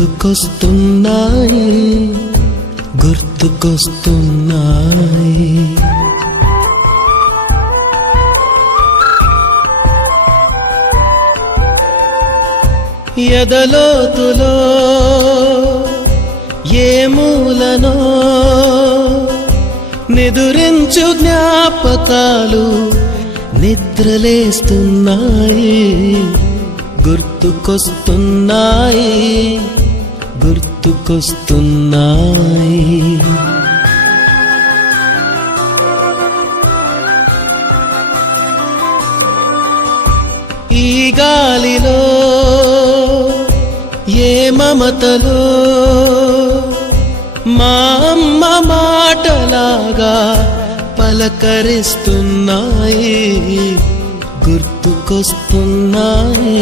గుర్తుకొస్తున్నాయి గుర్తుకొస్తున్నాయి ఎదలోతులో ఏ మూలనో నిదురించు జ్ఞాపకాలు నిద్రలేస్తున్నాయి గుర్తుకొస్తున్నాయి గుర్తుకొస్తున్నాయి ఈ గాలిలో ఏ మమతలో మా అమ్మ మాటలాగా పలకరిస్తున్నాయి గుర్తుకొస్తున్నాయి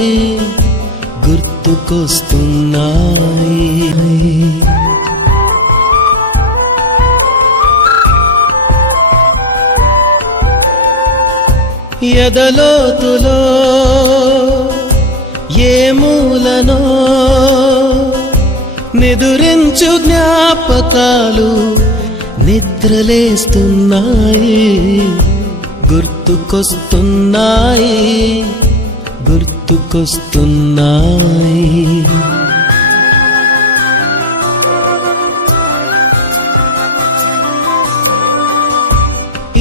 గుర్తుకొస్తున్నాయి ఎదలోతులో ఏ మూలనో నిదురించు జ్ఞాపకాలు నిద్రలేస్తున్నాయి గుర్తుకొస్తున్నాయి గుర్తుకొస్తున్నాయి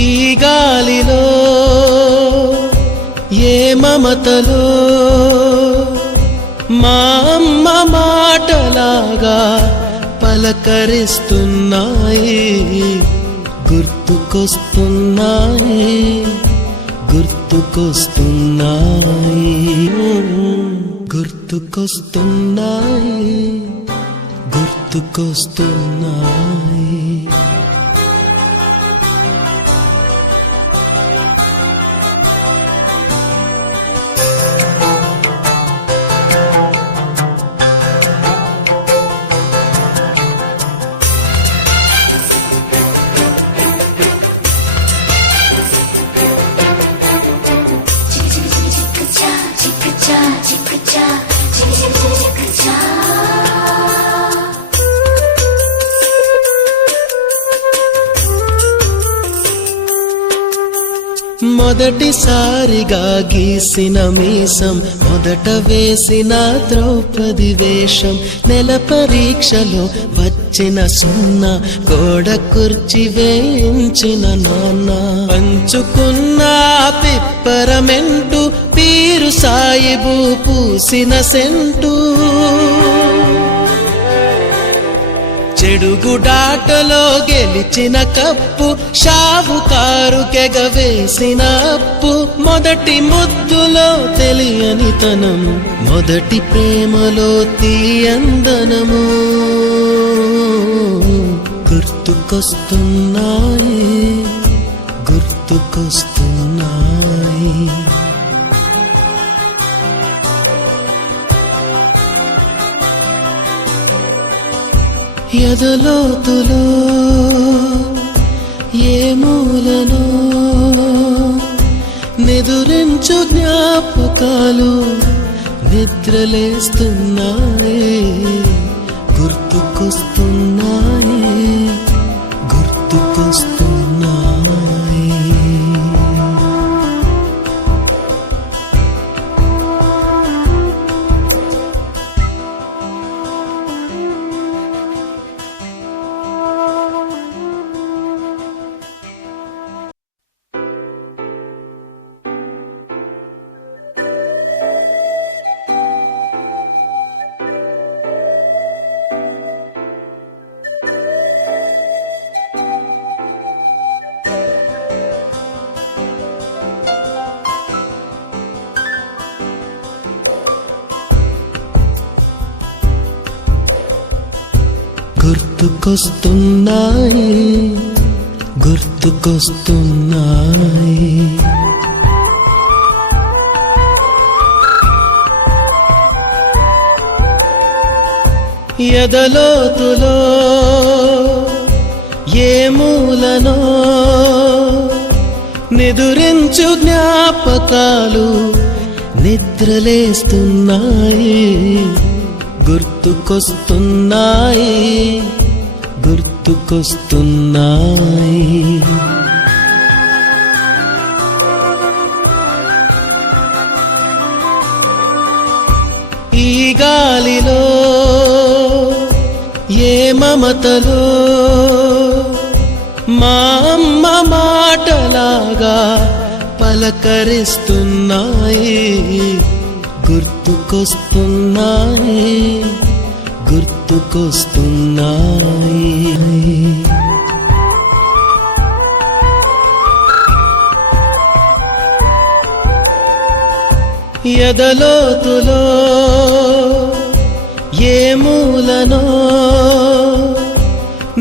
ఈ గాలిలో ఏ మమతలో మా అమ్మ మాటలాగా పలకరిస్తున్నాయి గుర్తుకొస్తున్నాయి గుర్తుకొస్తున్నాయి గుర్తుకొస్తున్నాయి గుర్తుకొస్తున్నాయి మొదటిసారిగా గీసిన మీసం మొదట వేసిన ద్రౌపది వేషం నెల పరీక్షలో వచ్చిన సున్నా గోడ కుర్చీ వేయించిన నాన్న పంచుకున్న పిప్పరమెంటు పీరు సాయిబు పూసిన సెంటు చెడుగుడాటలో గెలిచిన కప్పు షావుకారు కెగవేసిన అప్పు మొదటి ముద్దులో తెలియనితనం మొదటి ప్రేమలో తీయందనము గుర్తుకొస్తున్నాయి గుర్తుకొస్తున్నాయి ఎదలోతులో ఏ మూలనో నిదురించు జ్ఞాపకాలు నిద్రలేస్తున్నాయి గుర్తుకొస్తున్నాయి గుర్తుకొస్తున్నాయి గుర్తుకొస్తున్నాయి గుర్తుకొస్తున్నాయి ఎదలోతులో ఏ మూలనో నిదురించు జ్ఞాపకాలు నిద్రలేస్తున్నాయి గుర్తు గుర్తుకొస్తున్నాయి గుర్తుకొస్తున్నాయి. ఈ గాలిలో ఏ మమతలో మా అమ్మ మాటలాగా పలకరిస్తున్నాయి గుర్తుకొస్తున్నాయి గుర్తుకొస్తున్నాయి. ఎదలోతులో ఏ మూలనో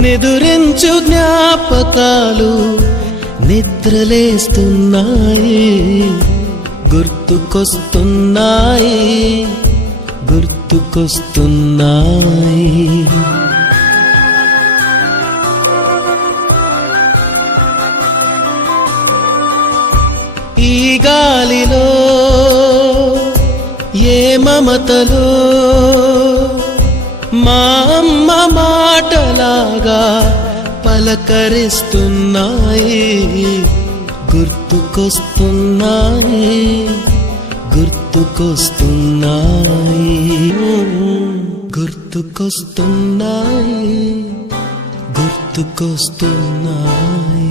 నిదురించు జ్ఞాపకాలు నిద్రలేస్తున్నాయి గుర్తుకొస్తున్నాయి గుర్తుకొస్తున్నాయి. ఈ గాలిలో ఏ మమతలో మా అమ్మ మాటలాగా పలకరిస్తున్నాయి గుర్తుకొస్తున్నాయి గుర్తుకొస్తున్నాయి గుర్తుకొస్తున్నాయి గుర్తుకొస్తున్నాయి.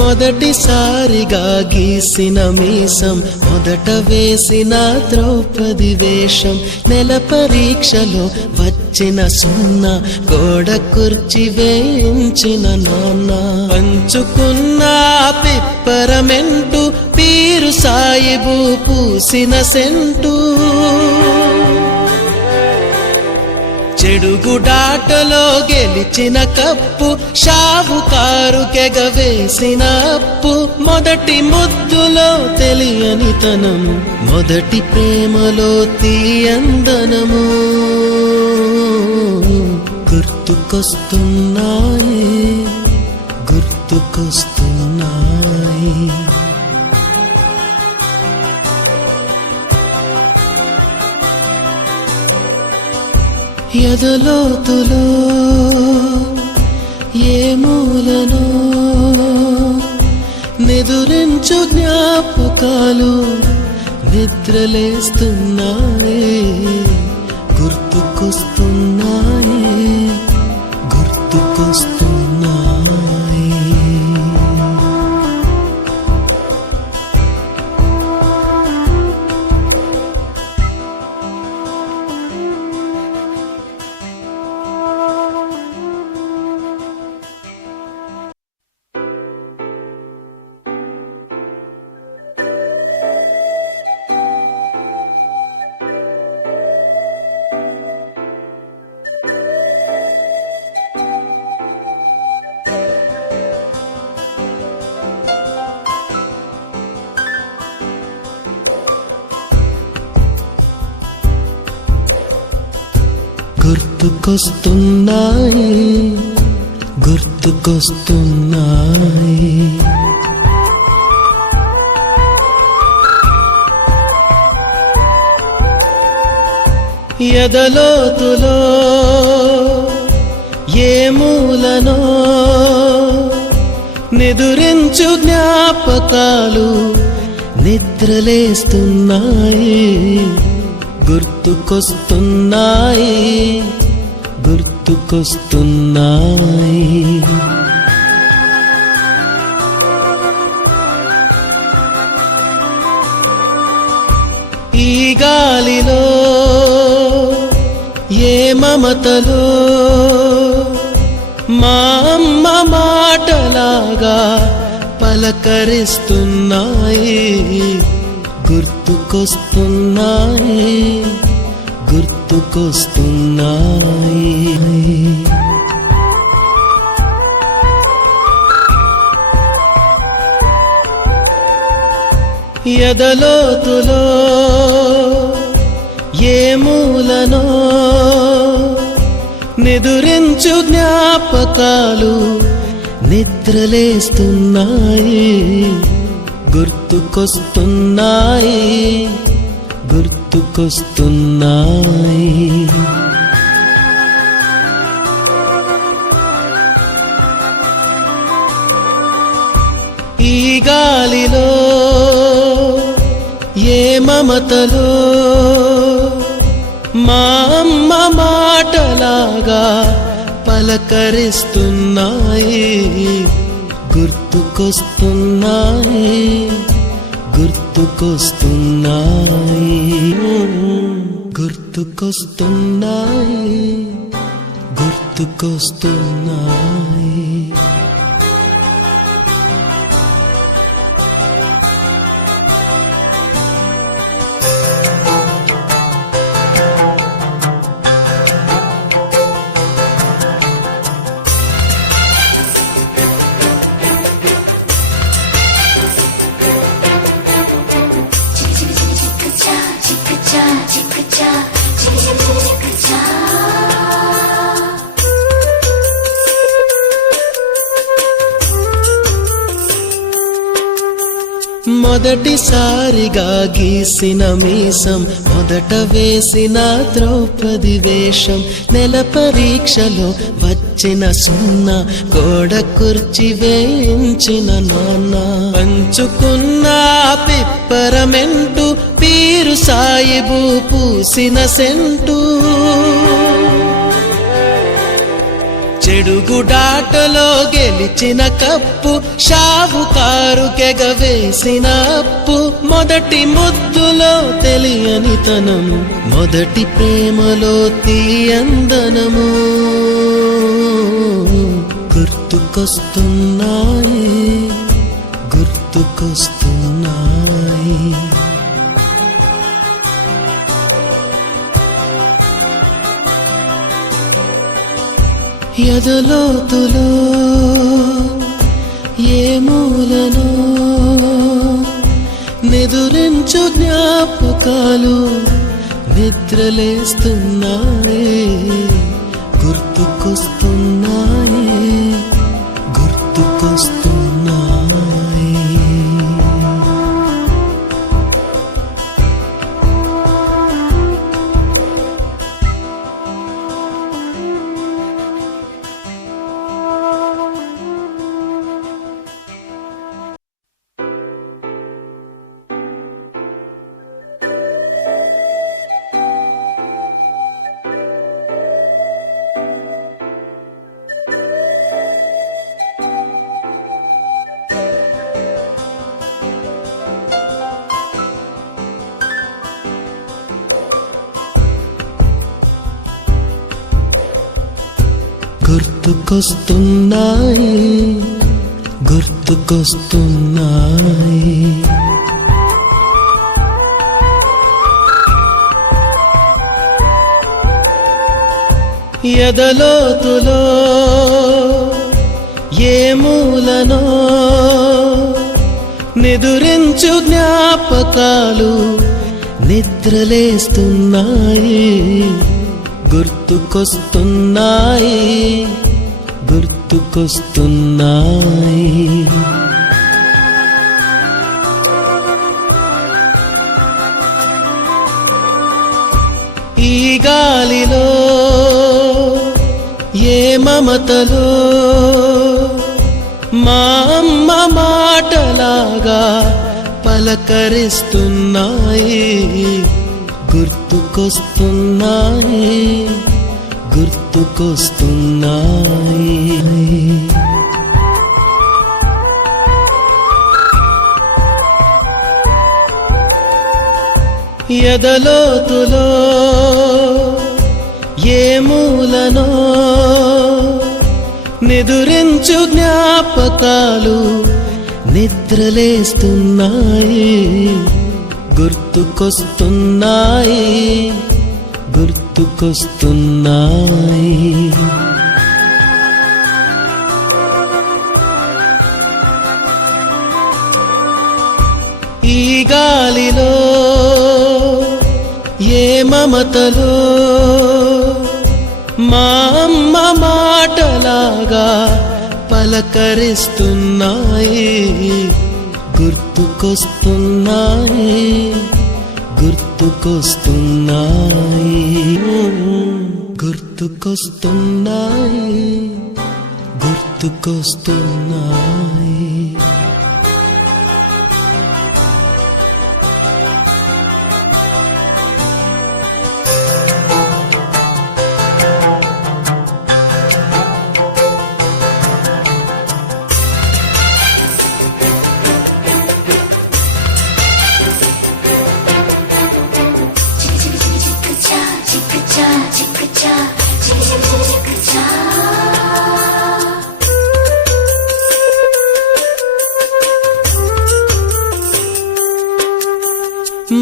మొదటిసారిగా గీసిన మీసం మొదట వేసిన ద్రౌపది వేషం నెల పరీక్షలో వచ్చిన సున్నా గోడ కుర్చీ వేయించిన నాన్న పంచుకున్న పిప్పరమెంటు పీరు సాయిబు పూసిన సెంటు చెడుగుడాటలో గెలిచిన కప్పు షావుకారు కెగవేసిన అప్పు మొదటి ముద్దులో తెలియనితనము మొదటి ప్రేమలో తీయందనము గుర్తుకొస్తున్నాయి గుర్తుకొస్తున్నాయి. ఎదలోతులో ఏ మూలనో నిదురించు జ్ఞాపకాలు నిద్రలేస్తున్నాయి గుర్తుకొస్తున్నాయి గుర్తుకొస్తున్నాయి. గుర్తుకొస్తున్నాయి గుర్తుకొస్తున్నాయి. ఎదలోతులో ఏ మూలనో నిదురించు జ్ఞాపకాలు నిద్రలేస్తున్నాయి గుర్తుకొస్తున్నాయి గుర్తుకొస్తున్నాయి. ఈ గాలిలో ఏ మమతలో మా అమ్మ మాటలాగా పలకరిస్తున్నాయి గుర్తుకొస్తున్నాయి గుర్తుకొస్తున్నాయి. ఎదలోతులో ఏ మూలనో నిదురించు జ్ఞాపకాలు నిద్రలేస్తున్నాయి గుర్తుకొస్తున్నాయి గుర్తుకొస్తున్నాయి. ఈ గాలిలో ఏ మమతలో మా అమ్మ మాటలాగా పలకరిస్తున్నాయి గుర్తుకొస్తున్నాయి గుర్తుకొస్తున్నాయి గుర్తుకొస్తున్నాయి గుర్తుకొస్తున్నాయి. మొదటిసారిగా గీసిన మీసం మొదట వేసిన ద్రౌపది వేషం నెల పరీక్షలో వచ్చిన సున్నా గోడ కుర్చీ వేయించిన నాన్న పంచుకున్న పిప్పరమెంటు పీరు సాయిబు పూసిన సెంటు చెడుగుడాటలో గెలిచిన కప్పు షావుకారు కెగవేసిన అప్పు మొదటి ముద్దులో తెలియనితనం మొదటి ప్రేమలో తీయందనము గుర్తుకొస్తున్నాయి గుర్తుకొస్తున్నాయి. ఎదలోతులో ఏ మూలనో నిదురించు జ్ఞాపకాలు నిద్రలేస్తున్నాయి గుర్తుకొస్తున్నాయి గుర్తుకొస్తున్నాయి. గుర్తుకొస్తున్నాయి గుర్తుకొస్తున్నాయి. ఎదలోతులో ఏ మూలనో నిదురించు జ్ఞాపకాలు నిద్రలేస్తున్నాయి గుర్తుకొస్తున్నాయి గుర్తుకొస్తున్నాయి. ఈ గాలిలో ఏ మమతలో మా అమ్మ మాటలాగా పలకరిస్తున్నాయి గుర్తుకొస్తున్నాయి గుర్తుకొస్తున్నాయి. ఎదలోతులో ఏ మూలనో నిదురించు జ్ఞాపకాలు నిద్రలేస్తున్నాయి గుర్తుకొస్తున్నాయి గుర్తుకొస్తున్నాయి. ఈ గాలిలో ఏ మమతలో మా అమ్మ మాటలాగా పలకరిస్తున్నాయి గుర్తుకొస్తున్నాయి గుర్తుకొస్తున్నాయి గుర్తుకొస్తున్నాయి గుర్తుకొస్తున్నాయి.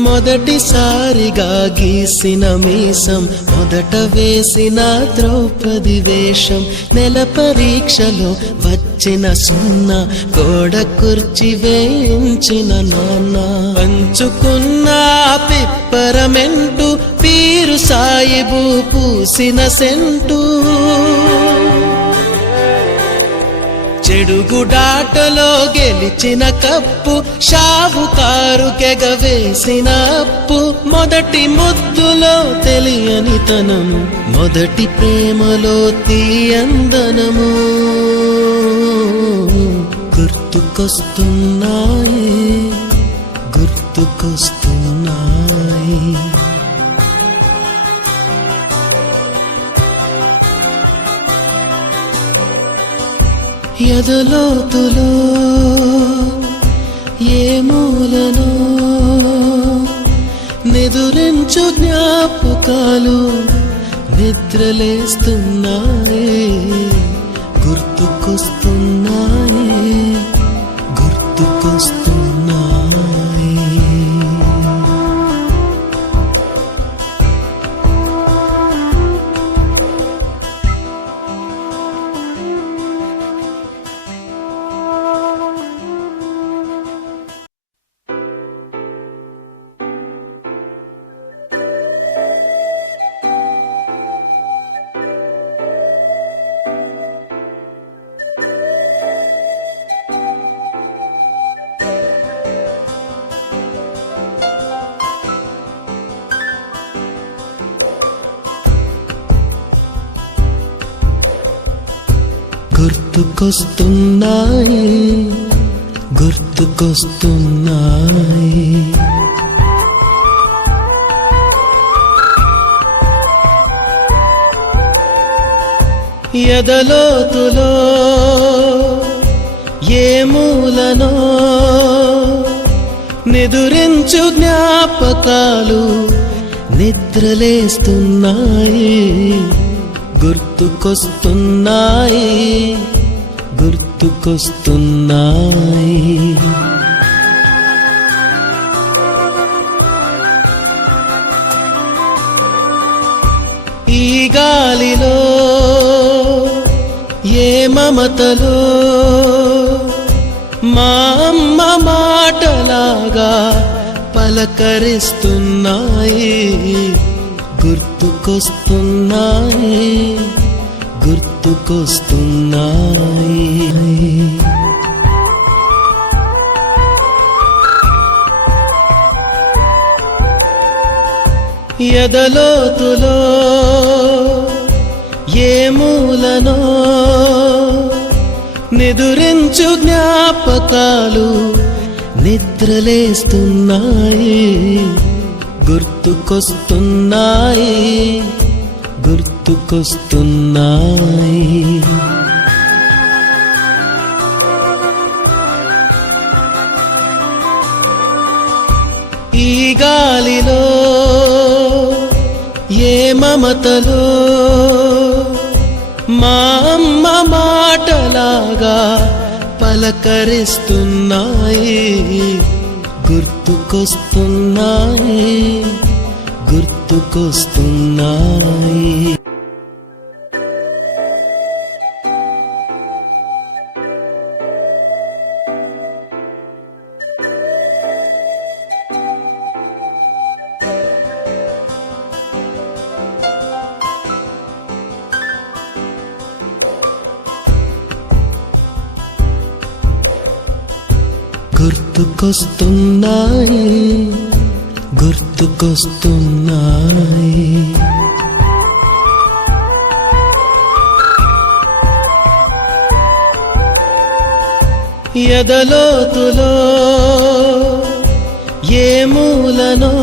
మొదటిసారిగా గీసిన మీసం, మొదట వేసిన ద్రౌపది వేషం, నెల పరీక్షలో వచ్చిన సున్నా, గోడ కుర్చీ వేయించిన నాన్న, పంచుకున్న పిప్పరమెంటు, పీరు సాయిబు పూసిన సెంటు, చెడుగుడాటలో గెలిచిన కప్పు, షావుకారు కెగవేసిన అప్పు, మొదటి ముద్దులో తెలియని తనము, మొదటి ప్రేమలో తీయందనము గుర్తుకొస్తున్నాయి గుర్తుకొస్తున్నాయి. ఎదలోతులో ఏ మూలనో నిదురించు జ్ఞాపకాలు నిద్రలేస్తున్నాయి గుర్తుకొస్తున్నాయి గుర్తుకొస్తున్నాయి. గుర్తుకొస్తున్నాయి గుర్తుకొస్తున్నాయి. ఎదలోతులో ఏ మూలనో నిదురించు జ్ఞాపకాలు నిద్రలేస్తున్నాయి గుర్తుకొస్తున్నాయి గుర్తుకొస్తున్నాయి. ఈ గాలిలో ఏ మమతలో మా అమ్మ మాటలాగా పలకరిస్తున్నాయి గుర్తుకొస్తున్నాయి గుర్తుకొస్తున్నాయి. ఎదలోతులో ఏ మూలనో నిదురించు జ్ఞాపకాలు నిద్రలేస్తున్నాయి గుర్తుకొస్తున్నాయి గుర్తుకొస్తున్నాయి. ఈ గాలిలో ఏ మమతలో మా అమ్మ మాటలాగా పలకరిస్తున్నాయి గుర్తుకొస్తున్నాయి గుర్తుకొస్తున్నాయి. గుర్తుకొస్తున్నాయి గుర్తుకొస్తున్నాయి. ఎదలోతులో ఏ మూలనో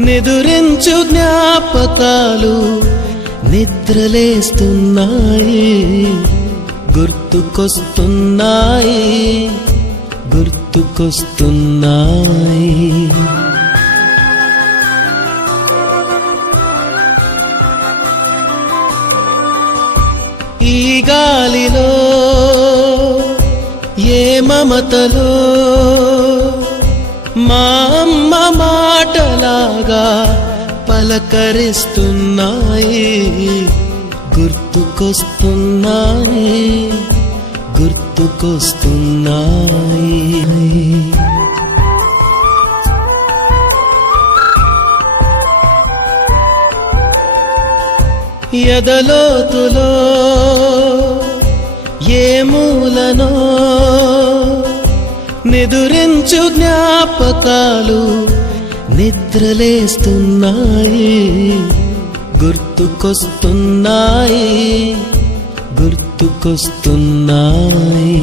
నిదురించు జ్ఞాపకాలు నిద్రలేస్తున్నాయి గుర్తుకొస్తున్నాయి గుర్తుకొస్తున్నాయి. ఈ గాలిలో ఏ మమతలో మా అమ్మ మాటలాగా పలకరిస్తున్నాయి గుర్తుకొస్తున్నాయి గుర్తుకొస్తున్నాయి. ఎదలోతులో ఏ మూలనో నిదురించు జ్ఞాపకాలు నిద్రలేస్తున్నాయి గుర్తుకొస్తున్నాయి గుర్తుకొస్తున్నాయి.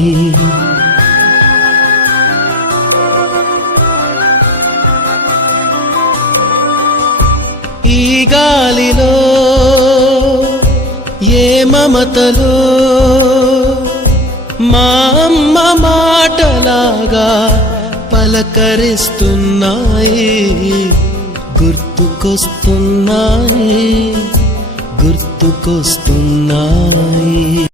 ఈ గాలిలో ఏ మమతలో మా అమ్మ మాటలాగా పలకరిస్తున్నాయి గుర్తుకొస్తున్నాయి గుర్తుకొస్తున్నాయి.